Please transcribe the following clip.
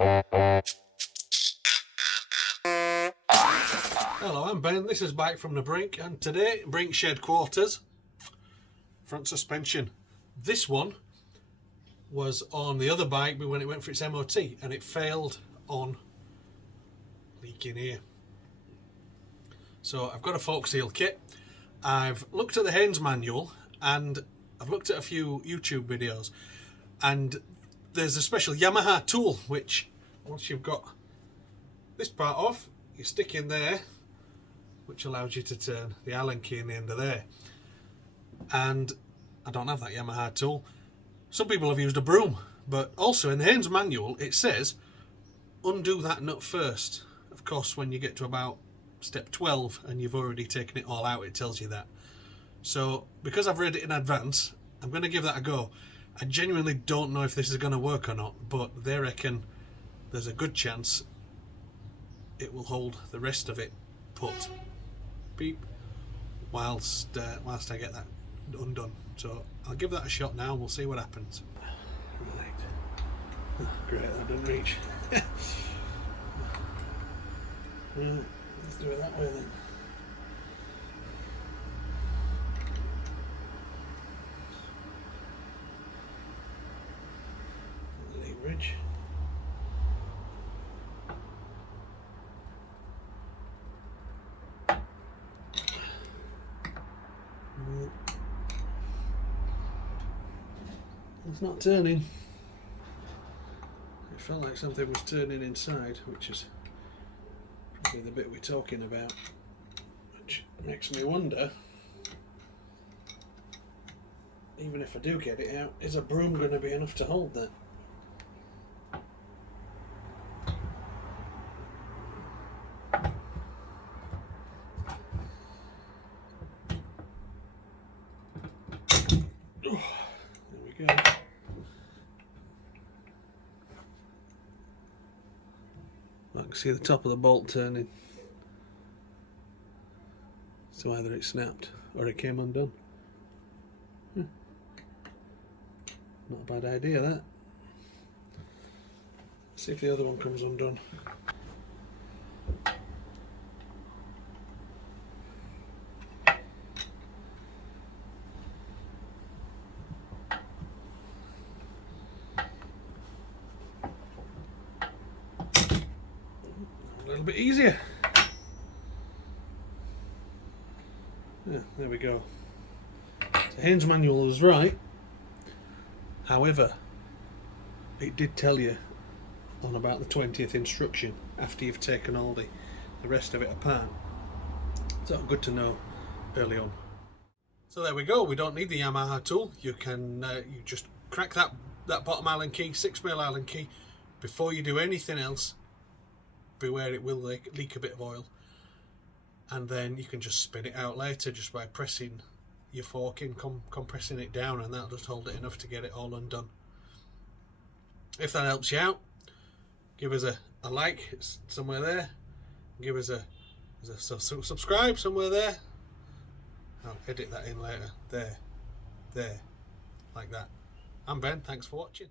Hello, I'm Ben, this is Bike from the Brink, and today, Brink Shed Quarters, front suspension. This one was on the other bike when it went for its MOT, and it failed on leaking here. So I've got a fork seal kit. I've looked at the Haynes manual, and I've looked at a few YouTube videos, and there's a special Yamaha tool which, once you've got this part off, you stick in there, which allows you to turn the Allen key in the end of there. And I don't have that Yamaha tool. Some people have used a broom, but also in the Haynes manual it says undo that nut first. Of course, when you get to about step 12 and you've already taken it all out, it tells you that. So because I've read it in advance, I'm going to give that a go. I genuinely don't know if this is going to work or not, but they reckon there's a good chance it will hold the rest of it put. Beep. Whilst I get that undone. So I'll give that a shot now and we'll see what happens. Right. Oh, great, that didn't reach. Right, let's do it that way then. Leverage. It's not turning. It felt like something was turning inside, which is probably the bit we're talking about, which makes me wonder, even if I do get it out, is a broom going to be enough to hold that? Go. I can see the top of the bolt turning, so either it snapped or it came undone. Not a bad idea, that. Let's see if the other one comes undone. A little bit easier. Yeah, there we go. The Haynes manual was right. However, it did tell you on about the 20th instruction, after you've taken all the rest of it apart. So good to know early on. So there we go. We don't need the Yamaha tool. You can you just crack that bottom Allen key, 6mm Allen key, before you do anything else. Beware, it will leak a bit of oil, and then you can just spin it out later just by pressing your fork in, compressing it down, and that'll just hold it enough to get it all undone. If that helps you out, give us a like, it's somewhere there. Give us a subscribe somewhere there. I'll edit that in later. There, like that. I'm Ben, thanks for watching.